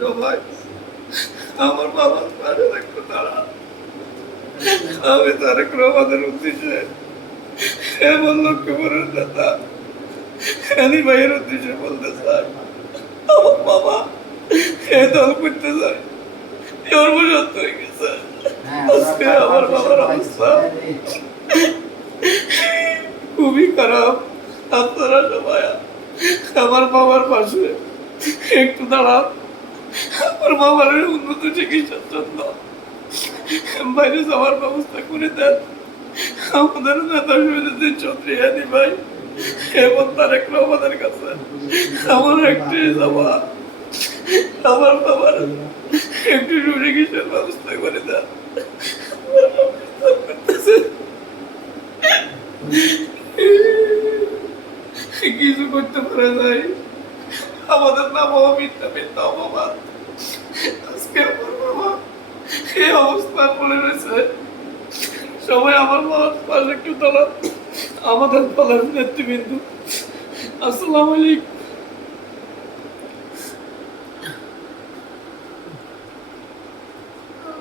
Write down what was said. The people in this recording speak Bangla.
সবাই আমার বাবার পাশে থাকতো তারা। আমি তারেক রহমানের উদ্দেশ্যে এমন লক্ষ্মীপুরের নেতা এনি ভাইয়ের উদ্দেশ্যে বলতে চাই, আমার বাবা এ দল করতে চায় সর্বসত্য হয়ে গেছে। আজকে আমার বাবার অবস্থা খুবই খারাপ। আপনারা সবাই আমার বাবার পাশে একটু দাঁড়ান, আমার বাবার উন্নত চিকিৎসার জন্য বাইরে যাওয়ার ব্যবস্থা করে দেন। আমাদের নেতা শহীদুদ্দিন চৌধুরী হাদি ভাই এবং তারেক রহমানের কাছে আমার একটি যাওয়া, আমার বাবার একটু চিকিৎসার ব্যবস্থা করে দেন। কিছু করতে পারে নাই, আমাদের নাম মিথ্যা মিথ্যা অপবাদ। আজকে আমার বাবা এই অবস্থায় পড়ে রয়েছে। সবাই আমার বাবার পাশে একটু দাঁড়ান, আমাদের দলের নেতৃবৃন্দ। আসসালামু আলাইকুম।